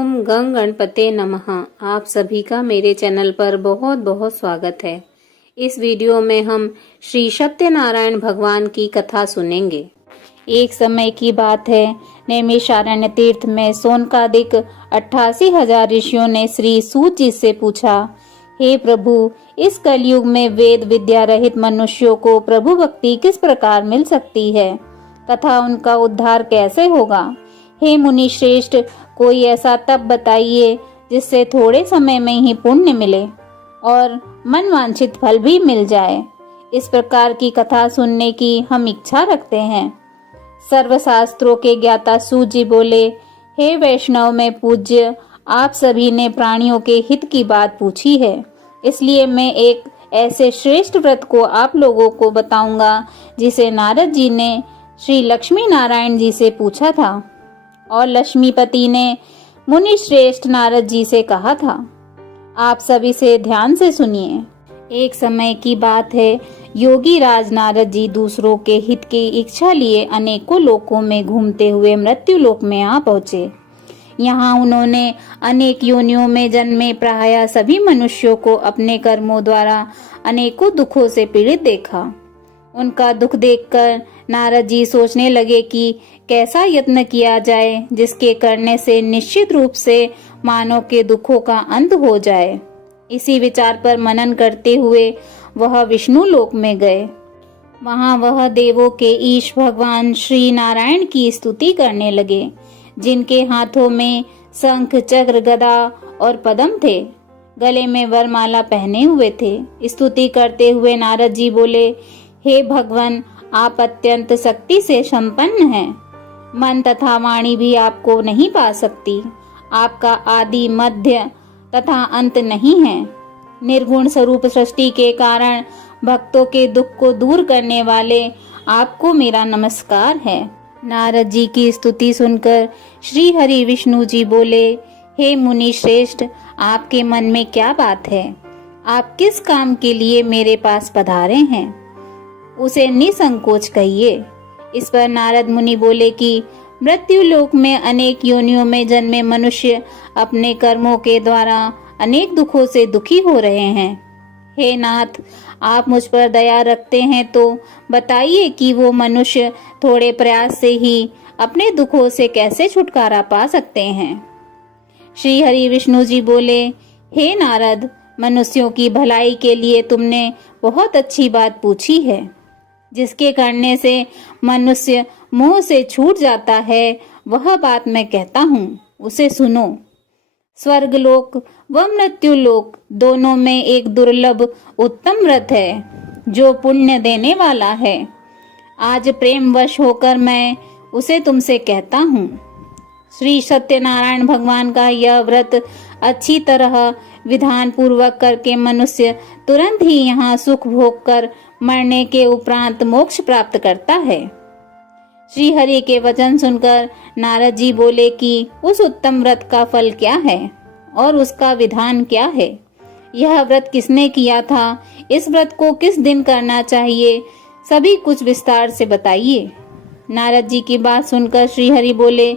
ओम गंग गणपते नमः। आप सभी का मेरे चैनल पर बहुत बहुत स्वागत है। इस वीडियो में हम श्री सत्यनारायण भगवान की कथा सुनेंगे। एक समय की बात है, नैमिषारण्य तीर्थ में सोनकादिक 88,000 ऋषियों ने श्री सूत जी से पूछा, हे प्रभु, इस कलयुग में वेद विद्या रहित मनुष्यों को प्रभु भक्ति किस प्रकार मिल सकती है तथा उनका उद्धार कैसे होगा। हे मुनि श्रेष्ठ, कोई ऐसा तप बताइए जिससे थोड़े समय में ही पुण्य मिले और मनवांछित फल भी मिल जाए। इस प्रकार की कथा सुनने की हम इच्छा रखते हैं। सर्वशास्त्रों के ज्ञाता सूत जी बोले, हे वैष्णव में पूज्य, आप सभी ने प्राणियों के हित की बात पूछी है, इसलिए मैं एक ऐसे श्रेष्ठ व्रत को आप लोगों को बताऊंगा जिसे नारद जी ने श्री लक्ष्मी नारायण जी से पूछा था और लक्ष्मीपति ने मुनि श्रेष्ठ नारद जी से कहा था। आप सभी से ध्यान से सुनिए। एक समय की बात है, योगी राज नारद जी दूसरों के हित की इच्छा लिए अनेकों लोकों में घूमते हुए मृत्यु लोक में आ पहुँचे। यहाँ उन्होंने अनेक योनियों में जन्मे प्रायः सभी मनुष्यों को अपने कर्मों द्वारा अनेकों दुखों से पीड़ित देखा। उनका दुख देखकर नारद जी सोचने लगे कि कैसा यत्न किया जाए जिसके करने से निश्चित रूप से मानव के दुखों का अंत हो जाए। इसी विचार पर मनन करते हुए वह विष्णु लोक में गए। वहां वह देवों के ईश भगवान श्री नारायण की स्तुति करने लगे, जिनके हाथों में शंख चक्र गदा और पद्म थे, गले में वरमाला पहने हुए थे। स्तुति करते हुए नारद जी बोले, हे भगवान, आप अत्यंत शक्ति से संपन्न हैं। मन तथा वाणी भी आपको नहीं पा सकती। आपका आदि मध्य तथा अंत नहीं है। निर्गुण स्वरूप सृष्टि के कारण भक्तों के दुख को दूर करने वाले आपको मेरा नमस्कार है। नारद जी की स्तुति सुनकर श्री हरि विष्णु जी बोले, हे मुनि श्रेष्ठ, आपके मन में क्या बात है? आप किस काम के लिए मेरे पास पधारे हैं? उसे निसंकोच कहिए। इस पर नारद मुनि बोले कि मृत्यु लोक में अनेक योनियों में जन्मे मनुष्य अपने कर्मों के द्वारा अनेक दुखों से दुखी हो रहे हैं। हे नाथ, आप मुझ पर दया रखते हैं तो बताइए कि वो मनुष्य थोड़े प्रयास से ही अपने दुखों से कैसे छुटकारा पा सकते हैं। श्री हरि विष्णु जी बोले, हे नारद, मनुष्यों की भलाई के लिए तुमने बहुत अच्छी बात पूछी है। जिसके करने से मनुष्य मोह से छूट जाता है, वह बात मैं कहता हूँ, उसे सुनो। स्वर्ग लोक व मृत्यु लोक दोनों में एक दुर्लभ उत्तम व्रत है जो पुण्य देने वाला है। आज प्रेम वश होकर मैं उसे तुमसे कहता हूँ। श्री सत्यनारायण भगवान का यह व्रत अच्छी तरह विधान पूर्वक करके मनुष्य तुरंत ही यहाँ सुख भोग कर मरने के उपरांत मोक्ष प्राप्त करता है। श्री हरि के वचन सुनकर नारद जी बोले कि उस उत्तम व्रत का फल क्या है और उसका विधान क्या है? यह व्रत किसने किया था? इस व्रत को किस दिन करना चाहिए? सभी कुछ विस्तार से बताइए। नारद जी की बात सुनकर श्री हरि बोले,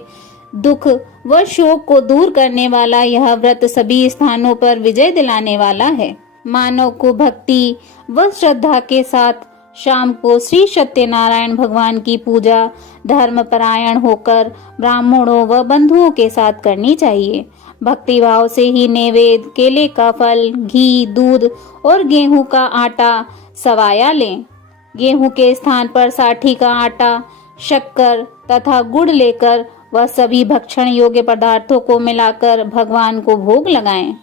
दुख व शोक को दूर करने वाला यह व्रत सभी स्थानों पर विजय दिलाने वाला है। मानव को भक्ति व श्रद्धा के साथ शाम को श्री सत्यनारायण भगवान की पूजा धर्म परायण होकर ब्राह्मणों व बंधुओं के साथ करनी चाहिए। भक्ति भाव से ही नैवेद्य, केले का फल, घी, दूध और गेहूं का आटा सवाया लें। गेहूं के स्थान पर साठी का आटा, शक्कर तथा गुड़ लेकर वह सभी भक्षण योग्य पदार्थों को मिलाकर भगवान को भोग लगाएं।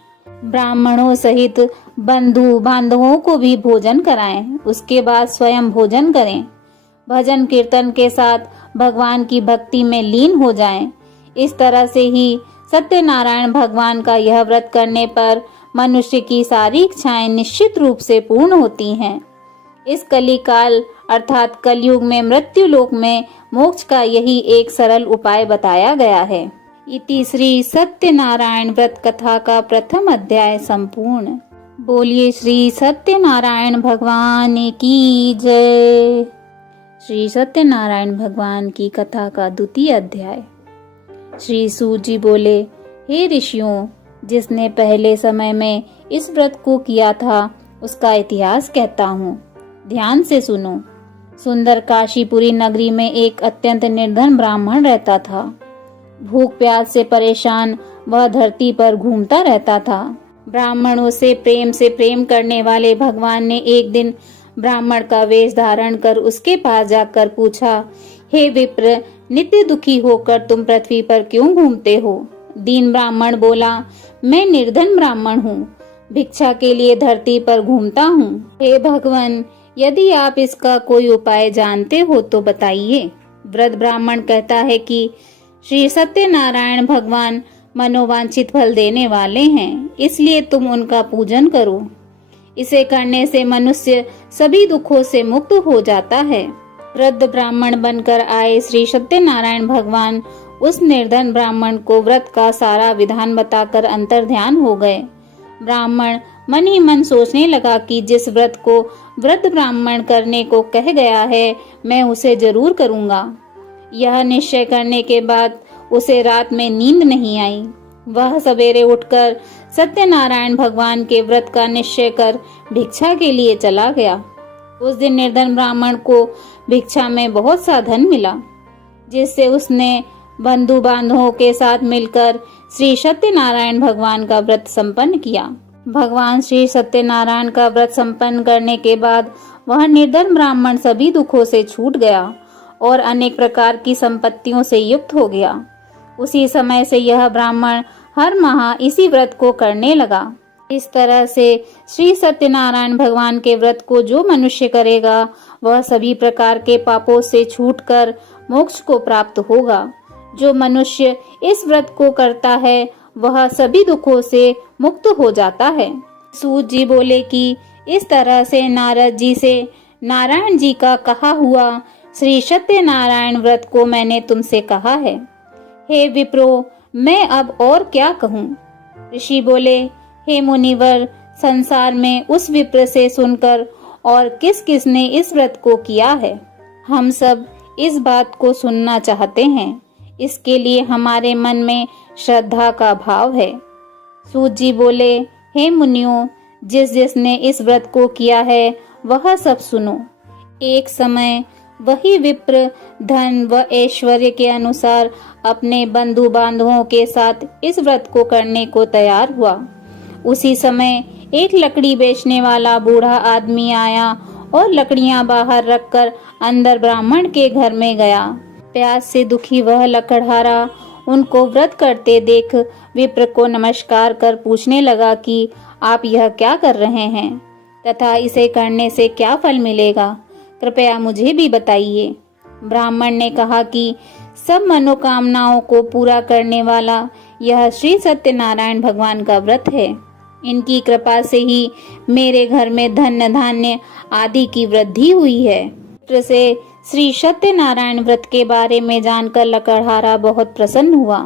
ब्राह्मणों सहित बंधु बांधवों को भी भोजन कराएं। उसके बाद स्वयं भोजन करें। भजन कीर्तन के साथ भगवान की भक्ति में लीन हो जाएं। इस तरह से ही सत्यनारायण भगवान का यह व्रत करने पर मनुष्य की सारी इच्छाएं निश्चित रूप से पूर्ण होती हैं। इस कलिकाल अर्थात कलयुग में मृत्यु लोक में मोक्ष का यही एक सरल उपाय बताया गया है। इति श्री सत्यनारायण व्रत कथा का प्रथम अध्याय संपूर्ण। बोलिए श्री सत्यनारायण भगवान की जय। श्री सत्यनारायण भगवान की कथा का द्वितीय अध्याय। श्री सूत जी बोले, हे ऋषियों, जिसने पहले समय में इस व्रत को किया था उसका इतिहास कहता हूँ, ध्यान से सुनो। सुंदर काशीपुरी नगरी में एक अत्यंत निर्धन ब्राह्मण रहता था। भूख प्यास से परेशान वह धरती पर घूमता रहता था। ब्राह्मणों से प्रेम करने वाले भगवान ने एक दिन ब्राह्मण का वेश धारण कर उसके पास जाकर पूछा, हे विप्र, नित्य दुखी होकर तुम पृथ्वी पर क्यों घूमते हो? दीन ब्राह्मण बोला, मैं निर्धन ब्राह्मण हूँ, भिक्षा के लिए धरती पर घूमता हूँ। हे भगवान, यदि आप इसका कोई उपाय जानते हो तो बताइए। वृद्ध ब्राह्मण कहता है कि श्री सत्यनारायण भगवान मनोवांछित फल देने वाले हैं, इसलिए तुम उनका पूजन करो। इसे करने से मनुष्य सभी दुखों से मुक्त हो जाता है। वृद्ध ब्राह्मण बनकर आए श्री सत्यनारायण भगवान उस निर्धन ब्राह्मण को व्रत का सारा विधान बताकर अंतर्ध्यान हो गए। ब्राह्मण मन ही मन सोचने लगा कि जिस व्रत को वृद्ध ब्राह्मण करने को कह गया है, मैं उसे जरूर करूंगा। यह निश्चय करने के बाद उसे रात में नींद नहीं आई। वह सवेरे उठकर सत्यनारायण भगवान के व्रत का निश्चय कर भिक्षा के लिए चला गया। उस दिन निर्धन ब्राह्मण को भिक्षा में बहुत सा धन मिला, जिससे उसने बंधु बांधवों के साथ मिलकर श्री सत्यनारायण भगवान का व्रत संपन्न किया। भगवान श्री सत्यनारायण का व्रत संपन्न करने के बाद वह निर्धन ब्राह्मण सभी दुखों से छूट गया और अनेक प्रकार की संपत्तियों से युक्त हो गया। उसी समय से यह ब्राह्मण हर माह इसी व्रत को करने लगा। इस तरह से श्री सत्यनारायण भगवान के व्रत को जो मनुष्य करेगा वह सभी प्रकार के पापों से छूटकर मोक्ष को प्राप्त होगा। जो मनुष्य इस व्रत को करता है वह सभी दुखों से मुक्त हो जाता है। सूत जी बोले कि इस तरह से नारद जी से नारायण जी का कहा हुआ श्री सत्यनारायण व्रत को मैंने तुमसे कहा है। हे विप्रो, मैं अब और क्या कहूँ? ऋषि बोले, हे मुनिवर, संसार में उस विप्र से सुनकर और किस किस ने इस व्रत को किया है, हम सब इस बात को सुनना चाहते हैं। इसके लिए हमारे मन में श्रद्धा का भाव है। सूत जी बोले, हे मुनियों, जिस जिसने इस व्रत को किया है वह सब सुनो। एक समय वही विप्र धन व ऐश्वर्य के अनुसार अपने बंधु बांधवों के साथ इस व्रत को करने को तैयार हुआ। उसी समय एक लकड़ी बेचने वाला बूढ़ा आदमी आया और लकड़ियां बाहर रखकर अंदर ब्राह्मण के घर में गया। प्यास से दुखी वह लकड़हारा उनको व्रत करते देख विप्र को नमस्कार कर पूछने लगा कि आप यह क्या कर रहे हैं तथा इसे करने से क्या फल मिलेगा, कृपया मुझे भी बताइए। ब्राह्मण ने कहा कि सब मनोकामनाओं को पूरा करने वाला यह श्री सत्यनारायण भगवान का व्रत है। इनकी कृपा से ही मेरे घर में धन धान्य आदि की वृद्धि हुई है। विप्र से श्री सत्यनारायण व्रत के बारे में जानकर लकड़हारा बहुत प्रसन्न हुआ।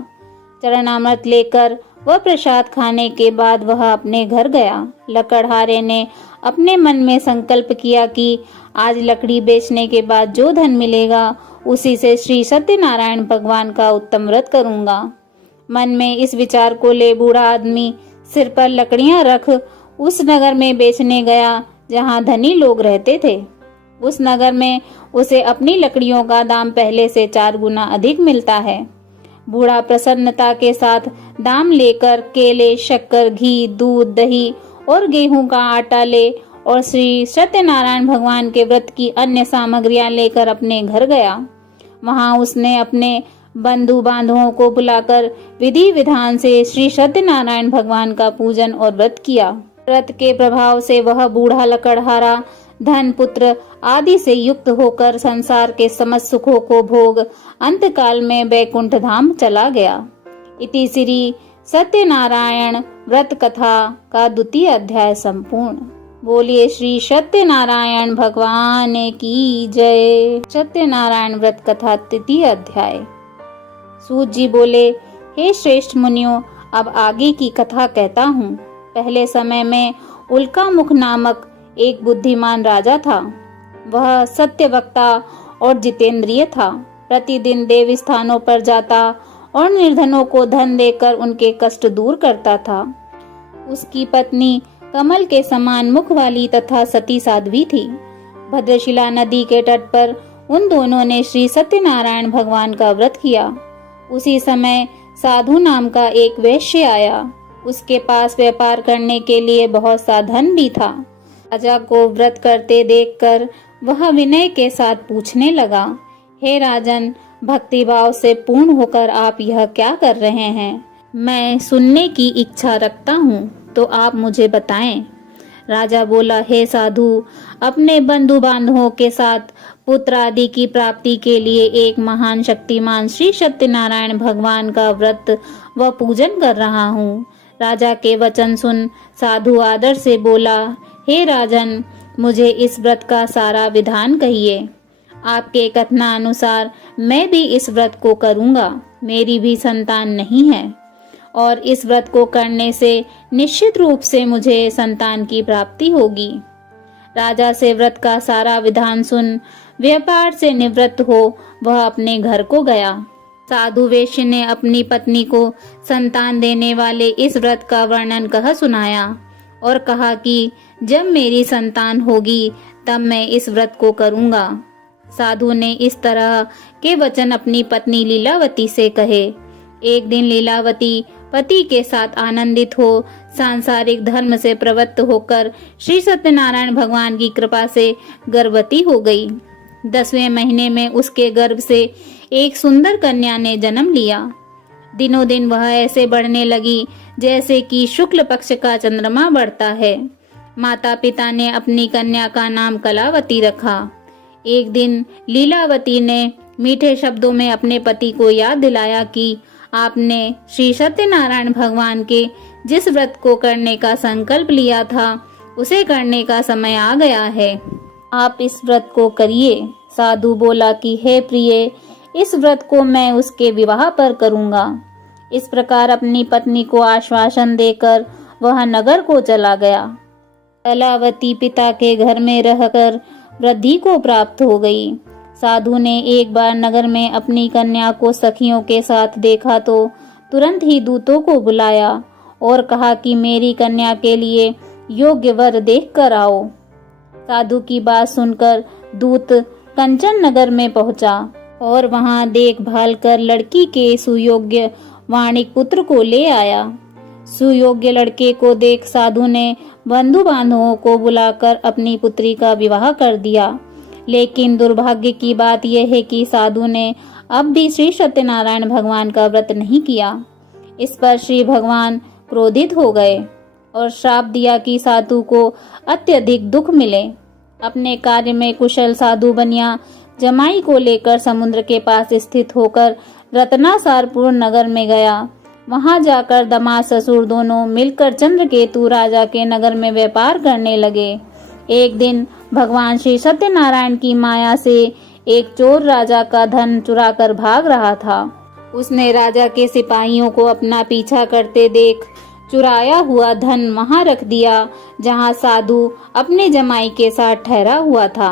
चरणामृत लेकर वह प्रसाद खाने के बाद वह अपने घर गया। लकड़हारे ने अपने मन में संकल्प किया कि आज लकड़ी बेचने के बाद जो धन मिलेगा उसी से श्री सत्यनारायण भगवान का उत्तम व्रत करूंगा। मन में इस विचार को ले बूढ़ा आदमी सिर पर लकड़ियां रख उस नगर में बेचने गया जहां धनी लोग रहते थे। उस नगर में उसे अपनी लकड़ियों का दाम पहले से 4 गुना अधिक मिलता है। बूढ़ा प्रसन्नता के साथ दाम लेकर केले, शक्कर, घी, दूध, दही और गेहूं का आटा ले और श्री सत्यनारायण भगवान के व्रत की अन्य सामग्रियां लेकर अपने घर गया। वहां उसने अपने बंधु बांधवों को बुलाकर विधि विधान से श्री सत्यनारायण भगवान का पूजन और व्रत किया। व्रत के प्रभाव से वह बूढ़ा लकड़हारा धन, पुत्र आदि से युक्त होकर संसार के समस्त सुखों को भोग अंतकाल में बैकुंठ धाम चला गया। इति श्री सत्यनारायण व्रत कथा का 2वां अध्याय संपूर्ण। बोलिए श्री सत्यनारायण भगवान की जय। सत्यनारायण व्रत कथा 3वां अध्याय। सूत जी बोले, हे श्रेष्ठ मुनियों, अब आगे की कथा कहता हूँ। पहले समय में उल्कामुख नामक एक बुद्धिमान राजा था। वह सत्यवक्ता और जितेंद्रिय था। प्रतिदिन देव स्थानों पर जाता और निर्धनों को धन देकर उनके कष्ट दूर करता था। उसकी पत्नी कमल के समान मुख वाली तथा सती साध्वी थी। भद्रशिला नदी के तट पर उन दोनों ने श्री सत्यनारायण भगवान का व्रत किया। उसी समय साधु नाम का एक वैश्य आया। उसके पास व्यापार करने के लिए बहुत सा धन भी था। राजा को व्रत करते देखकर वह विनय के साथ पूछने लगा, हे राजन, भक्तिभाव से पूर्ण होकर आप यह क्या कर रहे हैं? मैं सुनने की इच्छा रखता हूँ, तो आप मुझे बताएं। राजा बोला, हे साधु, अपने बंधु बांधवों के साथ पुत्र आदि की प्राप्ति के लिए एक महान शक्तिमान श्री सत्यनारायण भगवान का व्रत व पूजन कर रहा हूँ। राजा के वचन सुन साधु आदर से बोला, हे राजन, मुझे इस व्रत का सारा विधान कहिए। आपके कथनानुसार मैं भी इस व्रत को करूँगा। मेरी भी संतान नहीं है और इस व्रत को करने से निश्चित रूप से मुझे संतान की प्राप्ति होगी। राजा से व्रत का सारा विधान सुन व्यापार से निवृत्त हो वह अपने घर को गया। साधु वैश्य ने अपनी पत्नी को संतान देने वाले इस व्रत का वर्णन कह सुनाया और कहा कि जब मेरी संतान होगी तब मैं इस व्रत को करूँगा। साधु ने इस तरह के वचन अपनी पत्नी लीलावती से कहे। एक दिन लीलावती पति के साथ आनंदित हो सांसारिक धर्म से प्रवृत्त होकर श्री सत्यनारायण भगवान की कृपा से गर्भवती हो गई। 10वें महीने में उसके गर्भ से एक सुंदर कन्या ने जन्म लिया। दिनों दिन वह ऐसे बढ़ने लगी जैसे कि शुक्ल पक्ष का चंद्रमा बढ़ता है। माता पिता ने अपनी कन्या का नाम कलावती रखा। एक दिन लीलावती ने मीठे शब्दों में अपने पति को याद दिलाया कि आपने श्री सत्यनारायण भगवान के जिस व्रत को करने का संकल्प लिया था उसे करने का समय आ गया है। आप इस व्रत को करिए। साधु बोला कि हे प्रिय, इस व्रत को मैं उसके विवाह पर करूंगा। इस प्रकार अपनी पत्नी को आश्वासन देकर वह नगर को चला गया। कलावती पिता के घर में रहकर वृद्धि को प्राप्त हो गई। साधु ने एक बार नगर में अपनी कन्या को सखियों के साथ देखा तो तुरंत ही दूतों को बुलाया और कहा कि मेरी कन्या के लिए योग्य वर देख कर आओ। साधु की बात सुनकर दूत कंचन नगर में पहुंचा और वहां देखभाल कर लड़की के सुयोग्य वाणिक पुत्र को ले आया। सुयोग्य लड़के को देख साधु ने बंधु बांधवों को बुलाकर अपनी पुत्री का विवाह कर दिया। लेकिन दुर्भाग्य की बात यह है कि साधु ने अब भी श्री सत्यनारायण भगवान का व्रत नहीं किया। इस पर श्री भगवान क्रोधित हो गए और श्राप दिया कि साधु को अत्यधिक दुख मिले। अपने कार्य में कुशल साधु बनिया जमाई को लेकर समुद्र के पास स्थित होकर रत्नासारपुर नगर में गया। वहां जाकर दामाद ससुर दोनों मिलकर चंद्रकेतु राजा के नगर में व्यापार करने लगे। एक दिन भगवान श्री सत्यनारायण की माया से एक चोर राजा का धन चुराकर भाग रहा था। उसने राजा के सिपाहियों को अपना पीछा करते देख चुराया हुआ धन वहां रख दिया जहां साधु अपने जमाई के साथ ठहरा हुआ था।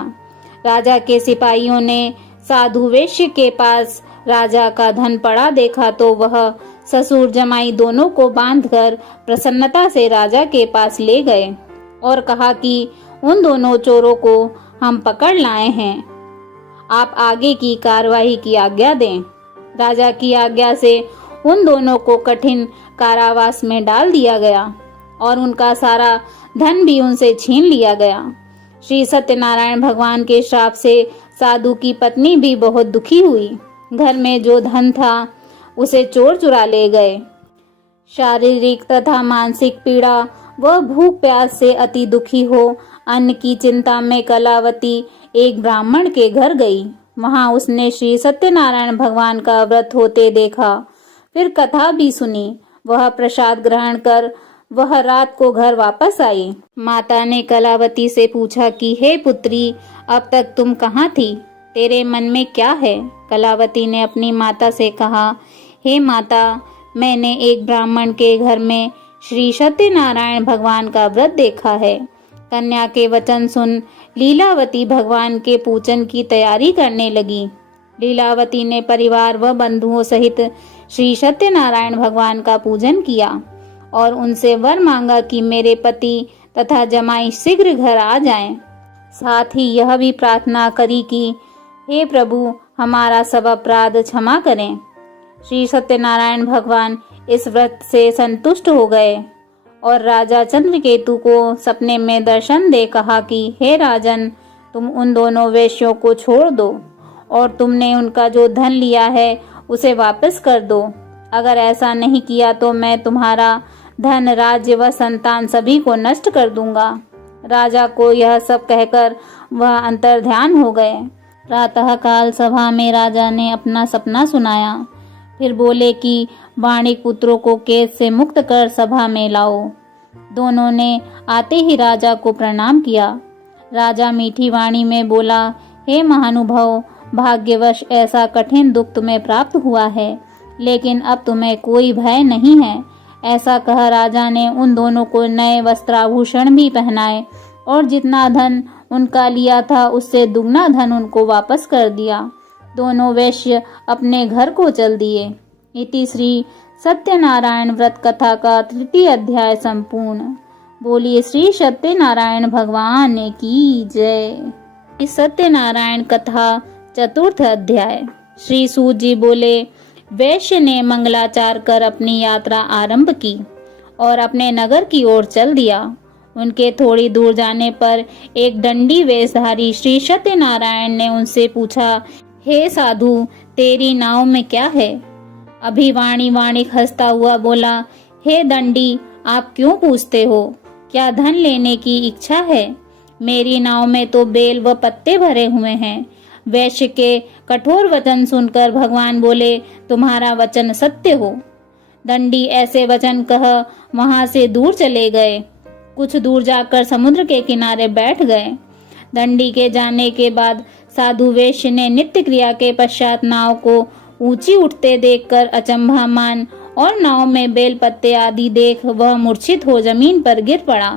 राजा के सिपाहियों ने साधु वैश्य के पास राजा का धन पड़ा देखा तो वह ससुर जमाई दोनों को बांधकर प्रसन्नता से राजा के पास ले गए और कहा कि उन दोनों चोरों को हम पकड़ लाए हैं, आप आगे की कार्रवाई की आज्ञा दें। राजा की आज्ञा से उन दोनों को कठिन कारावास में डाल दिया गया और उनका सारा धन भी उनसे छीन लिया गया। श्री सत्यनारायण भगवान के श्राप से साधु की पत्नी भी बहुत दुखी हुई। घर में जो धन था उसे चोर चुरा ले गए। शारीरिक तथा मानसिक पीड़ा व भूख प्यास से अति दुखी हो अन्न की चिंता में कलावती एक ब्राह्मण के घर गई। वहां उसने श्री सत्यनारायण भगवान का व्रत होते देखा। फिर कथा भी सुनी। वह प्रसाद ग्रहण कर वह रात को घर वापस आई। माता ने कलावती से पूछा कि हे पुत्री, अब तक तुम कहाँ थी? तेरे मन में क्या है? कलावती ने अपनी माता से कहा, हे माता, मैंने एक ब्राह्मण के घर में श्री सत्यनारायण भगवान का व्रत देखा है। कन्या के वचन सुन लीलावती भगवान के पूजन की तैयारी करने लगी। लीलावती ने परिवार व बंधुओं सहित श्री सत्यनारायण भगवान का पूजन किया और उनसे वर मांगा कि मेरे पति तथा जमाई शीघ्र घर आ जाएं। साथ ही यह भी प्रार्थना करी कि हे प्रभु, हमारा सब अपराध क्षमा करें। श्री सत्यनारायण भगवान इस व्रत से संतुष्ट हो गए और राजा चंद्रकेतु को सपने में दर्शन दे कहा कि हे राजन, तुम उन दोनों वेश्यों को छोड़ दो और तुमने उनका जो धन लिया है उसे वापस कर दो। अगर ऐसा नहीं किया तो मैं तुम्हारा धन, राज्य व संतान सभी को नष्ट कर दूंगा। राजा को यह सब कहकर वह अंतर्ध्यान हो गए। प्रातः काल सभा में राजा ने अपना सपना सुनाया। फिर बोले कि वाणिक पुत्रों को कैद से मुक्त कर सभा में लाओ। दोनों ने आते ही राजा को प्रणाम किया। राजा मीठी वाणी में बोला, हे महानुभाव, भाग्यवश ऐसा कठिन दुख तुम्हें प्राप्त हुआ है, लेकिन अब तुम्हें कोई भय नहीं है। ऐसा कह राजा ने उन दोनों को नए वस्त्राभूषण भी पहनाए और जितना धन उनका लिया था उससे दुगना धन उनको वापस कर दिया। दोनों वैश्य अपने घर को चल दिए। इति श्री सत्यनारायण व्रत कथा का 3य अध्याय संपूर्ण। बोलिए श्री सत्यनारायण भगवान की जय। इस सत्यनारायण कथा 4th अध्याय। श्री सूत जी बोले, वैश्य ने मंगलाचार कर अपनी यात्रा आरंभ की और अपने नगर की ओर चल दिया। उनके थोड़ी दूर जाने पर एक दंडी वेशधारी श्री सत्यनारायण ने उनसे पूछा, हे साधु, तेरी नाव में क्या है? अभिवाणी वाणिक हंसता हुआ बोला, हे दंडी, आप क्यों पूछते हो? क्या धन लेने की इच्छा है? मेरी नाव में तो बेल व पत्ते भरे हुए हैं। वैश्य के कठोर वचन सुनकर भगवान बोले, तुम्हारा वचन सत्य हो। दंडी ऐसे वचन कह वहां से दूर चले गए। कुछ दूर जाकर समुद्र के किनारे बैठ गए। दंडी के जाने के बाद साधु वैश्य ने नित्य क्रिया के पश्चात नाव को ऊंची उठते देखकर अचंभा मान और नाव में बेल पत्ते आदि देख वह मूर्छित हो जमीन पर गिर पड़ा।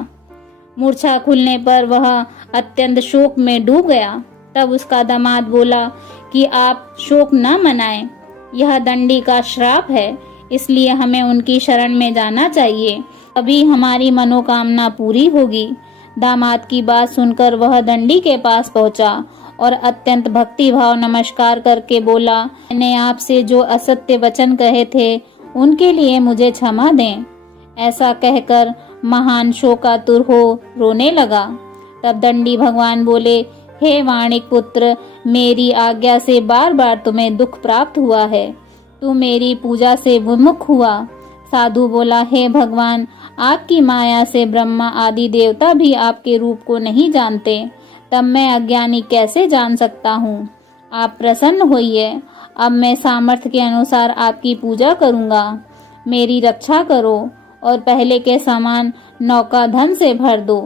मूर्छा खुलने पर वह अत्यंत शोक में डूब गया। तब उसका दामाद बोला कि आप शोक न मनाएं, यह दंडी का श्राप है, इसलिए हमें उनकी शरण में जाना चाहिए, अभी हमारी मनोकामना पूरी होगी। दामाद की बात सुनकर वह दंडी के पास पहुंचा और अत्यंत भक्ति भाव नमस्कार करके बोला, मैंने आपसे जो असत्य वचन कहे थे उनके लिए मुझे क्षमा दें। ऐसा कहकर महान शोकातुर हो रोने लगा। तब दंडी भगवान बोले, हे वाणिक पुत्र, मेरी आज्ञा से बार बार तुम्हें दुख प्राप्त हुआ है। तू मेरी पूजा से विमुख हुआ। साधु बोला, हे भगवान, आपकी माया से ब्रह्मा आदि देवता भी आपके रूप को नहीं जानते, तब मैं अज्ञानी कैसे जान सकता हूँ? आप प्रसन्न होइए। अब मैं सामर्थ्य के अनुसार आपकी पूजा करूँगा। मेरी रक्षा करो और पहले के समान नौका धन से भर दो।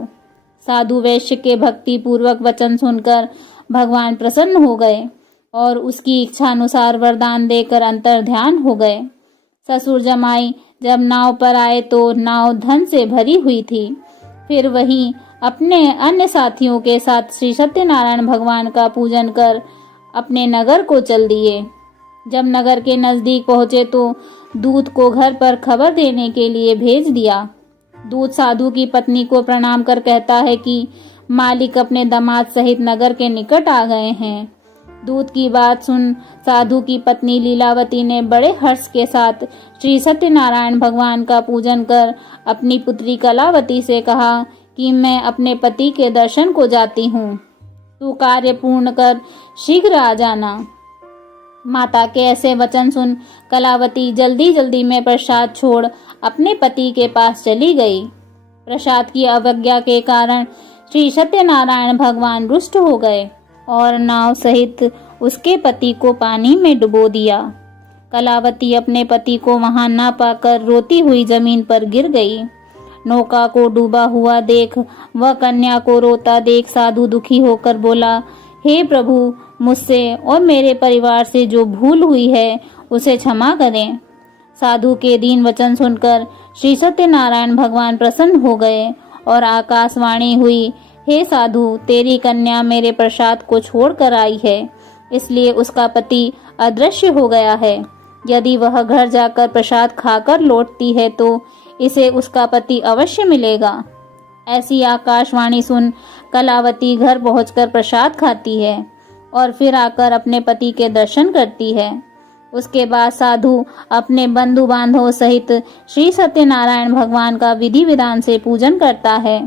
साधु वैश्य के भक्ति पूर्वक वचन सुनकर भगवान प्रसन्न हो गए और उसकी इच्छा अनुसार वरदान देकर अंतर्ध्यान हो गए। ससुर जमाई जब नाव पर आए तो नाव धन से भरी हुई थी। फिर वही अपने अन्य साथियों के साथ श्री सत्यनारायण भगवान का पूजन कर अपने नगर को चल दिए। जब नगर के नजदीक पहुंचे तो दूत को घर पर खबर देने के लिए भेज दिया। दूत साधु की पत्नी को प्रणाम कर कहता है कि मालिक अपने दामाद सहित नगर के निकट आ गए हैं। दूत की बात सुन साधु की पत्नी लीलावती ने बड़े हर्ष के साथ श्री सत्यनारायण भगवान का पूजन कर अपनी पुत्री कलावती से कहा कि मैं अपने पति के दर्शन को जाती हूँ, तू कार्य पूर्ण कर शीघ्र आ जाना। माता के ऐसे वचन सुन कलावती जल्दी जल्दी में प्रसाद छोड़ अपने पति के पास चली गई। प्रसाद की अवज्ञा के कारण श्री सत्यनारायण भगवान रुष्ट हो गए और नाव सहित उसके पति को पानी में डुबो दिया। कलावती अपने पति को वहां न पाकर रोती हुई जमीन पर गिर गई। नौका को डूबा हुआ देख वह कन्या को रोता देख साधु दुखी होकर बोला, हे प्रभु, मुझसे और मेरे परिवार से जो भूल हुई है उसे क्षमा करें। साधु के दीन वचन सुनकर श्री सत्यनारायण भगवान प्रसन्न हो गए और आकाशवाणी हुई, हे साधु, तेरी कन्या मेरे प्रसाद को छोड़ कर आई है, इसलिए उसका पति अदृश्य हो गया है। यदि वह घर जाकर प्रसाद खाकर लौटती है तो इसे उसका पति अवश्य मिलेगा। ऐसी आकाशवाणी सुन कलावती घर पहुंचकर प्रसाद खाती है और फिर आकर अपने पति के दर्शन करती है। उसके बाद साधु अपने बंधु बांधवों सहित श्री सत्यनारायण भगवान का विधि विधान से पूजन करता है।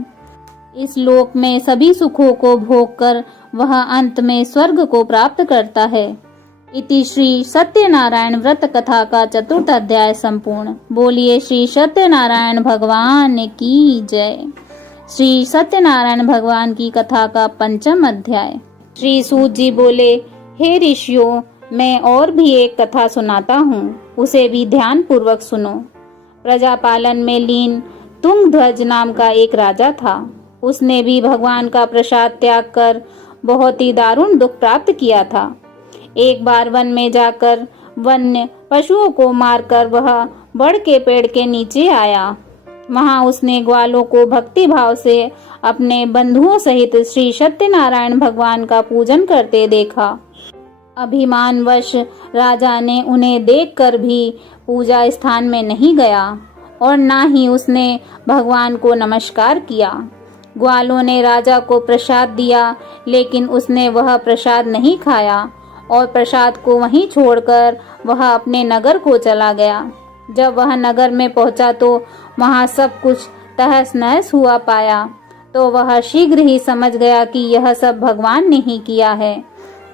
इस लोक में सभी सुखों को भोग कर वह अंत में स्वर्ग को प्राप्त करता है। इति श्री सत्यनारायण व्रत कथा का चतुर्थ अध्याय संपूर्ण। बोलिए श्री सत्यनारायण भगवान की जय। श्री सत्यनारायण भगवान की कथा का पंचम अध्याय। श्री सूत जी बोले, हे ऋषियों, मैं और भी एक कथा सुनाता हूँ, उसे भी ध्यान पूर्वक सुनो। प्रजापालन में लीन तुंगध्वज नाम का एक राजा था। उसने भी भगवान का प्रसाद त्याग कर बहुत ही दारुण दुख प्राप्त किया था। एक बार वन में जाकर वन्य पशुओं को मारकर वह बड़ के पेड़ के नीचे आया। वहां उसने ग्वालों को भक्ति भाव से अपने बंधुओं सहित श्री सत्यनारायण भगवान का पूजन करते देखा। अभिमानवश राजा ने उन्हें देखकर भी पूजा स्थान में नहीं गया और ना ही उसने भगवान को नमस्कार किया। ग्वालों ने राजा को प्रसाद दिया, लेकिन उसने वह प्रसाद नहीं खाया और प्रसाद को वहीं छोड़कर वह अपने नगर को चला गया। जब वह नगर में पहुंचा तो वहां सब कुछ तहस नहस हुआ पाया, तो वह शीघ्र ही समझ गया कि यह सब भगवान ने ही किया है।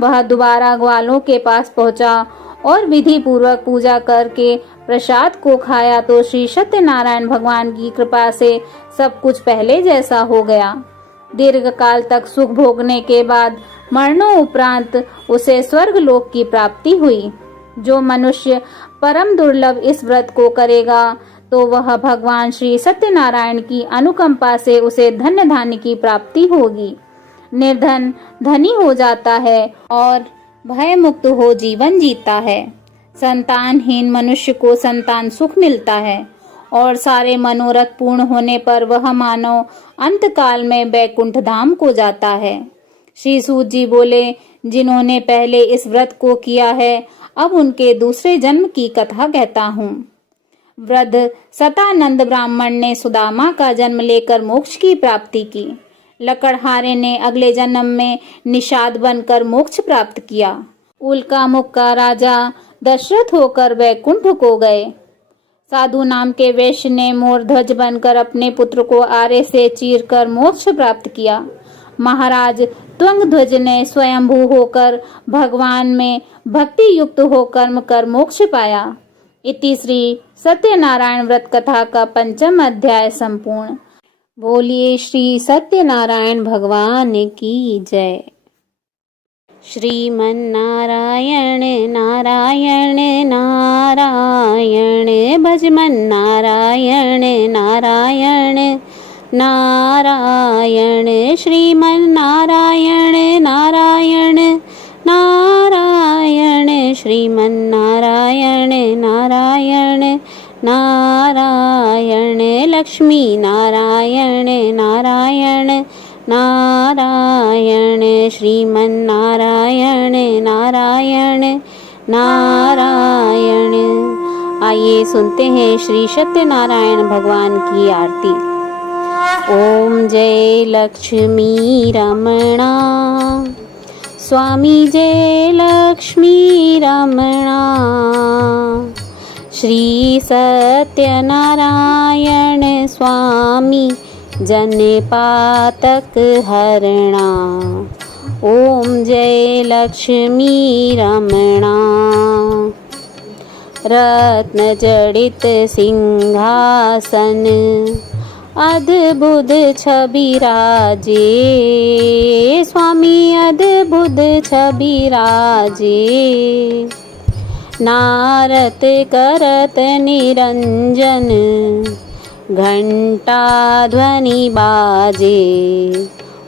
वह दोबारा ग्वालों के पास पहुंचा और विधि पूर्वक पूजा करके प्रसाद को खाया तो श्री सत्यनारायण भगवान की कृपा से सब कुछ पहले जैसा हो गया। दीर्घ काल तक सुख भोगने के बाद मरणों उपरांत उसे स्वर्ग लोक की प्राप्ति हुई। जो मनुष्य परम दुर्लभ इस व्रत को करेगा तो वह भगवान श्री सत्यनारायण की अनुकंपा से उसे धन्य धान्य की प्राप्ति होगी। निर्धन धनी हो जाता है और भय मुक्त हो जीवन जीता है। संतानहीन मनुष्य को संतान सुख मिलता है और सारे मनोरथ पूर्ण होने पर वह मानव अंत काल में वैकुंठ धाम को जाता है। श्री सूत जी बोले, जिन्होंने पहले इस व्रत को किया है, अब उनके दूसरे जन्म की कथा कहता हूँ। वृद्ध सतानंद ब्राह्मण ने सुदामा का जन्म लेकर मोक्ष की प्राप्ति की। लकड़हारे ने अगले जन्म में निषाद बनकर मोक्ष प्राप्त किया। उल्का मुख का राजा दशरथ होकर वैकुंठ को गए। साधु नाम के वैश्य ने मोरध्वज बनकर अपने पुत्र को आरे से चीरकर मोक्ष प्राप्त किया। महाराज त्वंगध्वज ने स्वयंभू होकर भगवान में भक्ति युक्त हो कर्म कर मोक्ष पाया। इति श्री सत्यनारायण व्रत कथा का पंचम अध्याय संपूर्ण। बोलिए श्री सत्यनारायण भगवान की जय। श्रीमन्नारायण नारायण नारायण भजमन नारायण नारायण नारायण श्रीमन्नारायण नारायण नारायण श्रीमन्नारायण नारायण नारायण लक्ष्मी नारायण नारायण नारायण श्रीमन्नारायण नारायण नारायण। आइए सुनते हैं श्री सत्यनारायण भगवान की आरती। ओम जय लक्ष्मी रमणा, स्वामी जय लक्ष्मी रमणा, श्री सत्यनारायण स्वामी जनपातक हरणा। ओम जय लक्ष्मी रमणा, रत्न जड़ित सिंहासन अद्भुत छवि राजे, स्वामी अद्भुत छवि राजे। नारत करत निरंजन घंटा ध्वनि बाजे।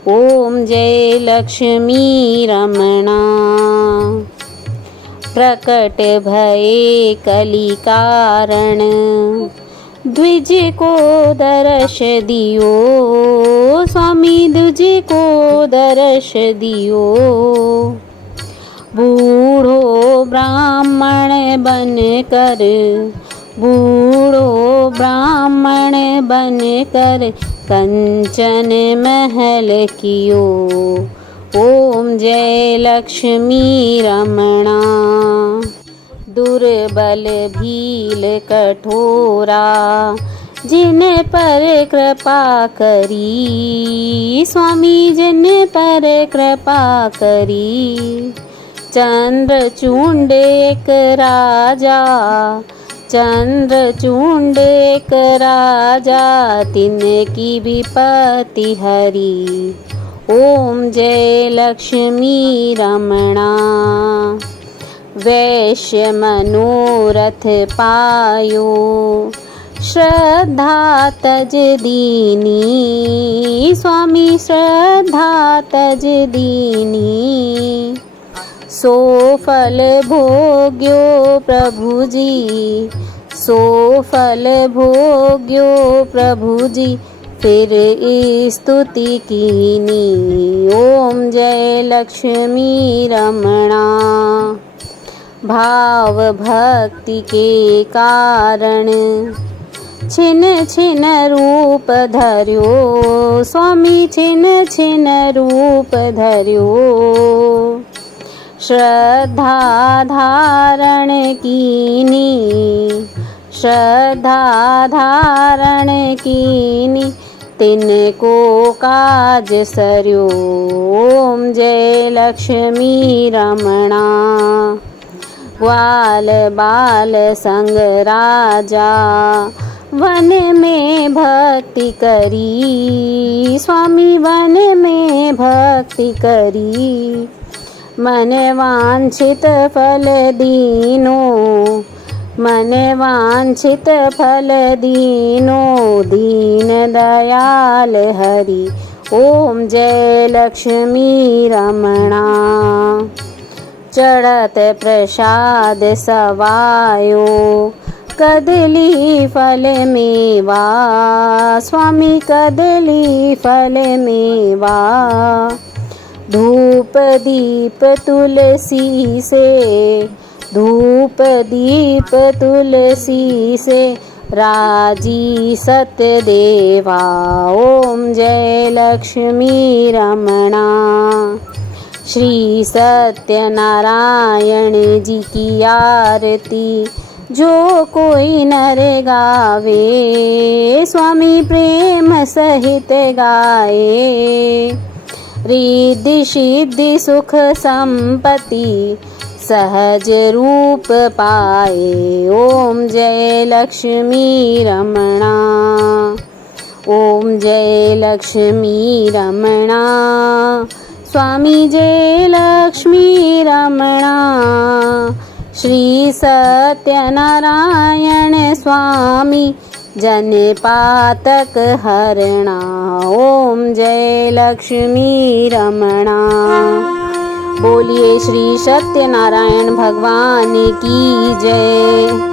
ओम जय लक्ष्मी रमणा, प्रकट भये कली कारण द्विज को दर्श दियो, स्वामी द्विज को दर्श दियो। बूढ़ो ब्राह्मण बनकर, बूढ़ो ब्राह्मण बनकर कंचन महल कियो। ओम जय लक्ष्मी रमणा। दुर्बल भील कठोरा जिन पर कृपा करी, स्वामी जिन पर कृपा करी। चंद्रचूंड एक राजा, चंद्रचूंड एक राजा तिनकी विपत्ति हरी। ओम जय लक्ष्मी रमणा। वैश्य मनोरथ पायो, श्रद्धा तज दीनी, स्वामी श्रद्धा तज दीनी। सो फल भोग्यो प्रभु जी, सो फल भोग्यो प्रभु जी फिर स्तुति कीनी। ओम जय लक्ष्मी रमणा। भाव भक्ति के कारण छिन छिन रूप धर्यो, स्वामी छिन छिन रूप धर्यो। श्रद्धा धारण कीनी, श्रद्धा धारण कीनी तिनको काज सर्यो। ओम जय लक्ष्मी रमणा। ग्वाल बाल संग राजा वन में भक्ति करी, स्वामी वन में भक्ति करी। मन वांछित फल दीनो, मन वांछित फल दीनो दीन दयाल हरि। ओम जय लक्ष्मी रमणा। चढ़त प्रसाद सवायो कदली फल मेवा, स्वामी कदली फल मेवा। धूप दीप तुलसी से, धूप दीप तुलसी से राजी सतदेवा। ओम जय लक्ष्मी रमणा। श्री सत्यनारायण जी की आरती जो कोई नर गावे, स्वामी प्रेम सहित गाए। रिद्धि सिद्धि सुख संपत्ति सहज रूप पाए। ओम जय लक्ष्मी रमणा। ओम जय लक्ष्मी रमणा। स्वामी जय लक्ष्मी रमणा। श्री सत्यनारायण स्वामी जन पातक हरणा। ओम जय लक्ष्मी रमणा। बोलिए श्री सत्यनारायण भगवान की जय।